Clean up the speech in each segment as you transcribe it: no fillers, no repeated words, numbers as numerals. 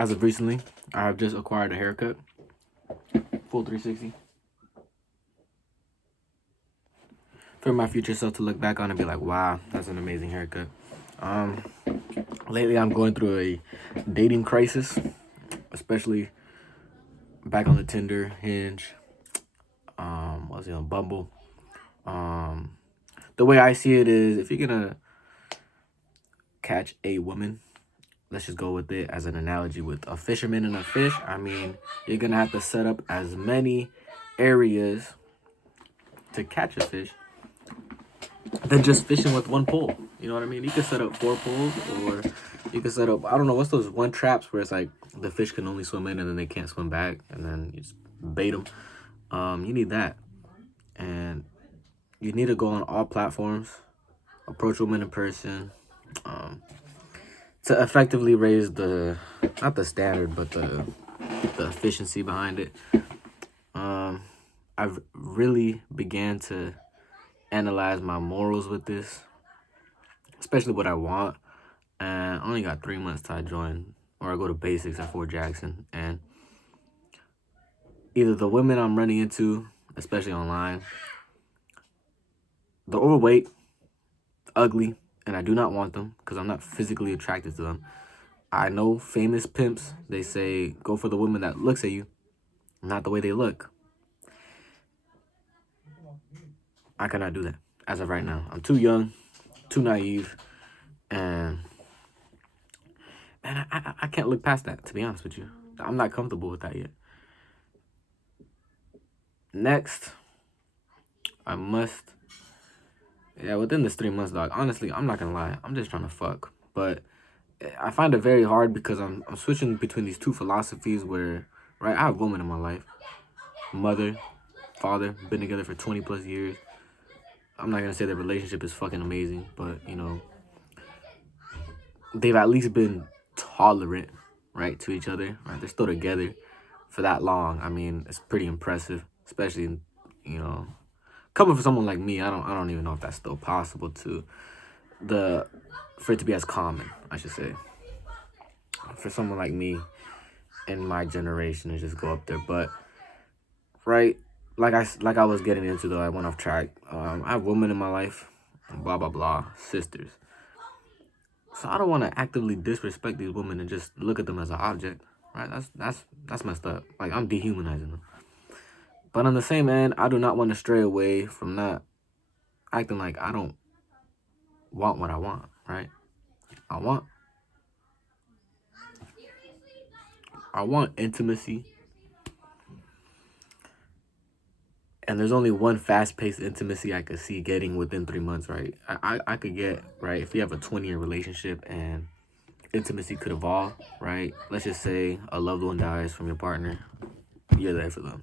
as of recently, I have just acquired a haircut, full 360, for my future self to look back on and be like, wow, that's an amazing haircut. Um, Lately I'm going through a dating crisis, especially back on the Tinder, Hinge, what's it on Bumble. Um, the way I see it is, if you're gonna catch a woman, let's just go with it as an analogy with a fisherman and a fish. I mean, you're gonna have to set up as many areas to catch a fish than just fishing with one pole. You know what I mean? You could set up 4 poles, or you could set up, I don't know, what's those one traps where it's like the fish can only swim in and then they can't swim back, and then you just bait them. You need that, and you need to go on all platforms, approach women in person, to effectively raise the, not the standard, but the efficiency behind it. I've really began to analyze my morals with this, especially what I want. And I only got 3 months till I join, or I go to basics at Fort Jackson. And either the women I'm running into, especially online, they're overweight, ugly, and I do not want them because I'm not physically attracted to them. I know famous pimps, they say go for the woman that looks at you, not the way they look. I cannot do that as of right now. I'm too young, too naive, and man, I can't look past that, to be honest with you. I'm not comfortable with that yet. Next, I must, yeah, within this 3 months, dog, honestly, I'm not gonna lie, I'm just trying to fuck. But I find it very hard because I'm switching between these two philosophies where, right, I have women in my life, mother, father, been together for 20 plus years. I'm not gonna say the relationship is fucking amazing, but you know, they've at least been tolerant, right, to each other, right? They're still together for that long. I mean, it's pretty impressive, especially, you know, coming from someone like me. I don't even know if that's still possible to the for it to be as common, I should say, for someone like me in my generation to just go up there. But right, like I was getting into, though, I went off track. I have women in my life, blah blah blah, sisters. So I don't want to actively disrespect these women and just look at them as an object, right? That's messed up. Like, I'm dehumanizing them. But on the same end, I do not want to stray away from not acting like I don't want what I want, right? I want I want intimacy. And there's only one fast-paced intimacy I could see getting within 3 months, right? I could get, right, if you have a 20-year relationship and intimacy could evolve, right? Let's just say a loved one dies from your partner. You're there for them.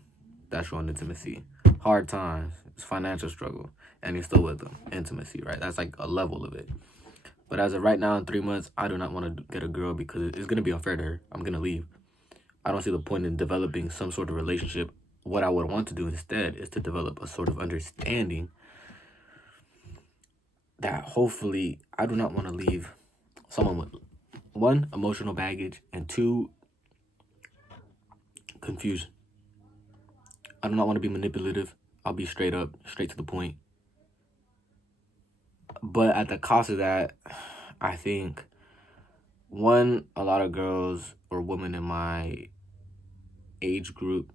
That's showing intimacy. Hard times, it's financial struggle, and you're still with them. Intimacy, right? That's like a level of it. But as of right now, in 3 months, I do not want to get a girl because it's going to be unfair to her. I'm going to leave. I don't see the point in developing some sort of relationship. What I would want to do instead is to develop a sort of understanding that hopefully I do not want to leave someone with, one, emotional baggage, and two, confusion. I do not want to be manipulative. I'll be straight up, straight to the point. But at the cost of that, I think, one, a lot of girls or women in my age group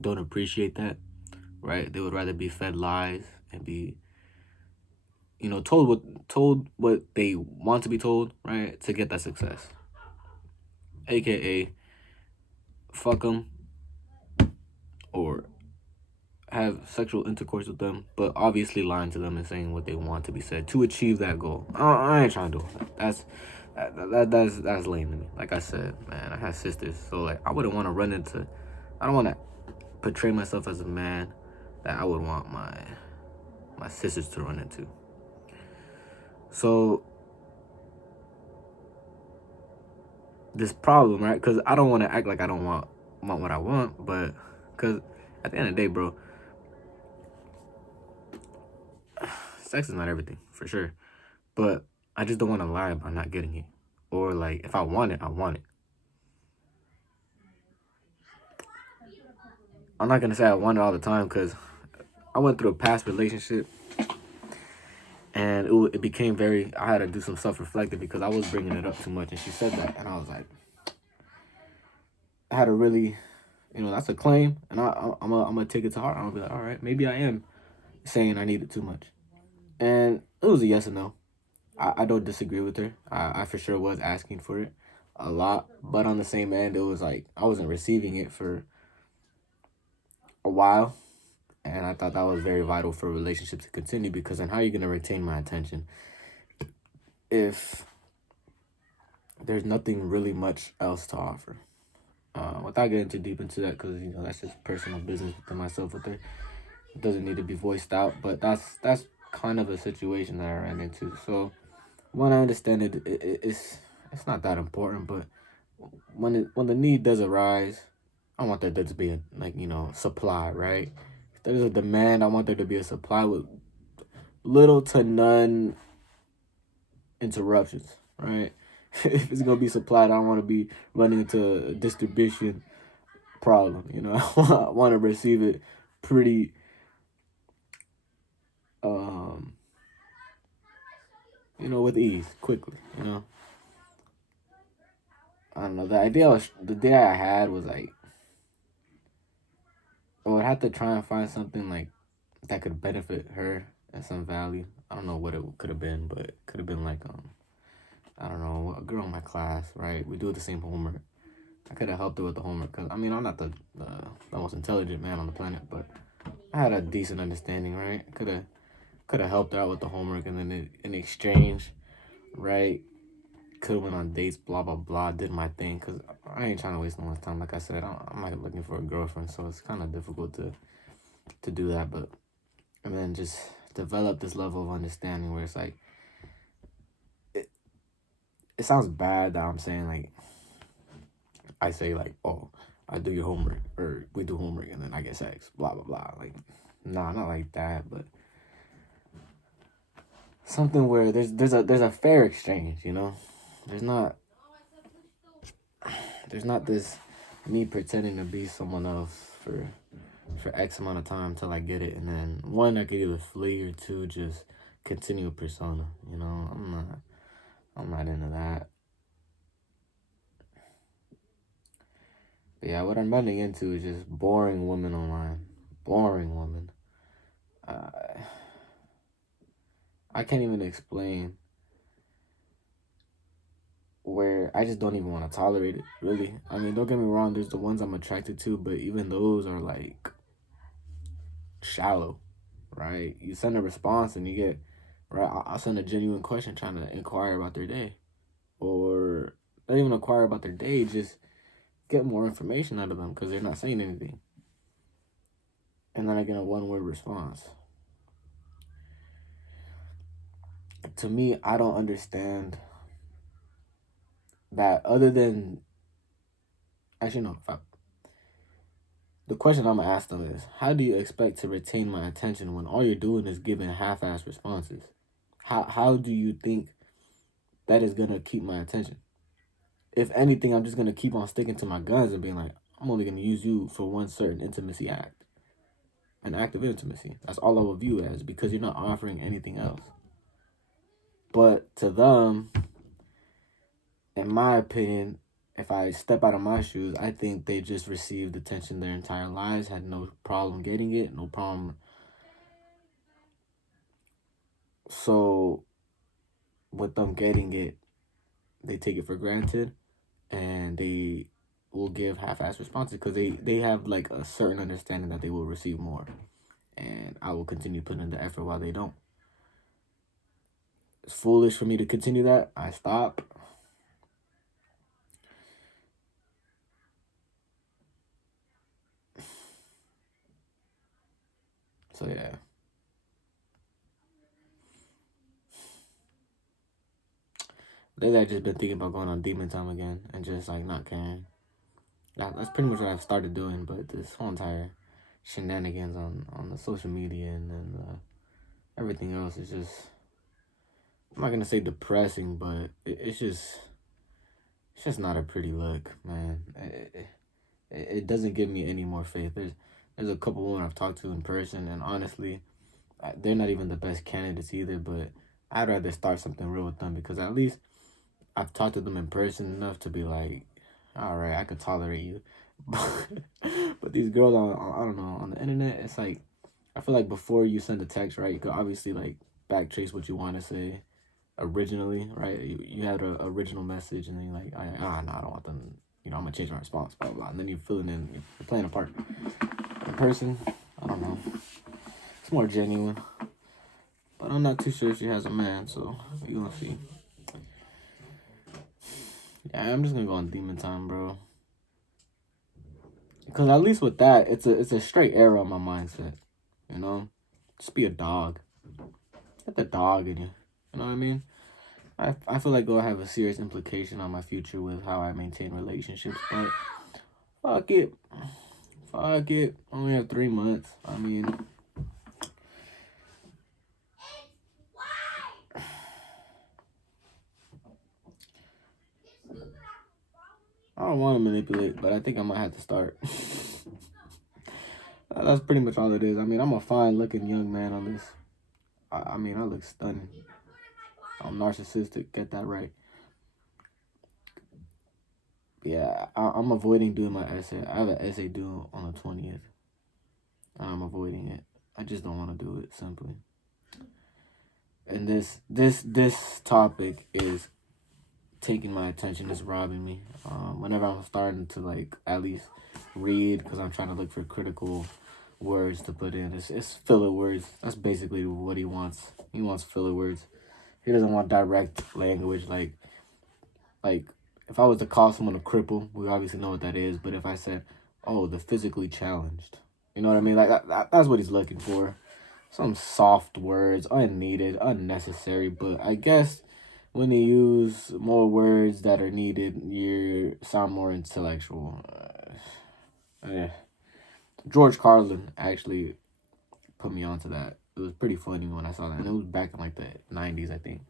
don't appreciate that, right? They would rather be fed lies and be, you know, told what they want to be told, right, to get that success. AKA, fuck them or have sexual intercourse with them, but obviously lying to them and saying what they want to be said to achieve that goal. I ain't trying to do that. That's lame to me. Like I said, man, I have sisters, so like I wouldn't want to run into. I don't want to portray myself as a man that I would want my sisters to run into. So this problem, right? Because I don't want to act like I don't want what I want, but because at the end of the day, bro, sex is not everything, for sure. But I just don't want to lie about not getting it. Or like if I want it, I want it. I'm not gonna say I want it all the time because I went through a past relationship and it became very. I had to do some self-reflective because I was bringing it up too much, and she said that, and I was like, I had to really, that's a claim, and I'm gonna take it to heart. I'm gonna be like, all right, maybe I am saying I need it too much, and it was a yes or no. I don't disagree with her. I for sure was asking for it a lot, but on the same end, it was like I wasn't receiving it for a while, and I thought that was very vital for a relationship to continue because then how are you gonna retain my attention if there's nothing really much else to offer? Without getting too deep into that, because that's just personal business within myself with her. It doesn't need to be voiced out, but that's kind of a situation that I ran into. So when I understand it's not that important, but when the need does arise, I want there to be a supply, right? If there's a demand, I want there to be a supply with little to none interruptions, right? If it's gonna be supplied, I don't want to be running into a distribution problem. I want to receive it pretty um with ease, quickly. I don't know. The day I had was like I would have to try and find something like that could benefit her at some value. I don't know what it could have been, but it could have been like I don't know, a girl in my class, right? We do the same homework. I could have helped her with the homework because I'm not the most intelligent man on the planet, but I had a decent understanding, right? Could have helped her out with the homework, and then in exchange, right? Could have went on dates, blah blah blah. Did my thing because I ain't trying to waste no one's time. Like I said, I'm not looking for a girlfriend, so it's kind of difficult to do that. But and then just develop this level of understanding where it's like it sounds bad that I'm saying like I say like, oh, I do your homework or we do homework and then I get sex, blah blah blah. Like, nah, not like that, but something where there's a fair exchange, There's not this me pretending to be someone else for X amount of time till I get it, and then one I could either flee or two just continue a persona. I'm not into that. But yeah, what I'm running into is just boring women online. Boring women. Uh, I can't even explain where I just don't even want to tolerate it, really. I mean, don't get me wrong, there's the ones I'm attracted to, but even those are like shallow, right? You send a response and you get, right? I'll send a genuine question trying to inquire about their day, or not even inquire about their day, just get more information out of them because they're not saying anything. And then I get a one-word response. To me, I don't understand that other than, actually, no, the question I'm gonna ask them is, how do you expect to retain my attention when all you're doing is giving half-assed responses? How do you think that is gonna keep my attention? If anything, I'm just gonna keep on sticking to my guns and being like, I'm only gonna use you for one certain intimacy act, an act of intimacy. That's all I will view it as because you're not offering anything else. But to them, in my opinion, if I step out of my shoes, I think they just received attention their entire lives, had no problem getting it, no problem. So with them getting it, they take it for granted and they will give half-assed responses because they have like a certain understanding that they will receive more. And I will continue putting in the effort while they don't. It's foolish for me to continue that. I stop. So yeah. Lately I've just been thinking about going on demon time again and just like not caring. That's pretty much what I've started doing, but this whole entire shenanigans on the social media and then everything else is just, I'm not gonna say depressing, but it's just it's just not a pretty look, man. It doesn't give me any more faith. There's a couple women I've talked to in person, and honestly, they're not even the best candidates either. But I'd rather start something real with them because at least I've talked to them in person enough to be like, all right, I could tolerate you. But these girls on I don't know, on the internet, it's like I feel like before you send a text, right, you could obviously like backtrace what you want to say originally, right? You had an original message, and then you're like, no, I don't want them. I'm gonna change my response, blah blah. And then you fill it in. You're playing a part. In person, I don't know. It's more genuine, but I'm not too sure if she has a man, so we gonna see. Yeah, I'm just gonna go on demon time, bro. Because at least with that, it's a straight arrow on my mindset. Just be a dog. Get the dog in you. You know what I mean? I feel like it'll have a serious implication on my future with how I maintain relationships, but fuck it. Fuck it. Only have 3 months. I mean, I don't want to manipulate, but I think I might have to start. That's pretty much all it is. I mean, I'm a fine-looking young man on this. I mean, I look stunning. I'm narcissistic. Get that right. Yeah, I'm avoiding doing my essay. I have an essay due on the 20th. I'm avoiding it. I just don't want to do it, simply. And this topic is taking my attention. It's robbing me. Whenever I'm starting to like at least read, because I'm trying to look for critical words to put in. It's filler words. That's basically what he wants. He wants filler words. He doesn't want direct language. Like if I was to call someone a cripple, we obviously know what that is. But if I said, oh, the physically challenged, you know what I mean? Like that's what he's looking for. Some soft words, unneeded, unnecessary. But I guess when you use more words that are needed, you sound more intellectual. Yeah. George Carlin actually put me onto that. It was pretty funny when I saw that. And it was back in like the 90s, I think.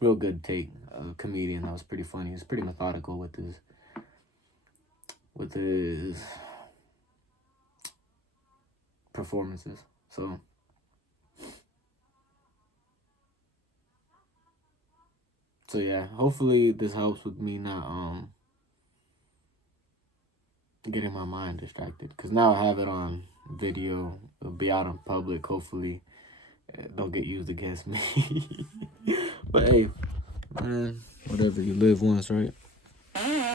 Real good take. A comedian that was pretty funny. He's pretty methodical with his performances. So yeah, hopefully this helps with me not getting my mind distracted. Because now I have it on video. It'll be out in public. Hopefully it don't get used against me. But hey, man, whatever. You live once, right?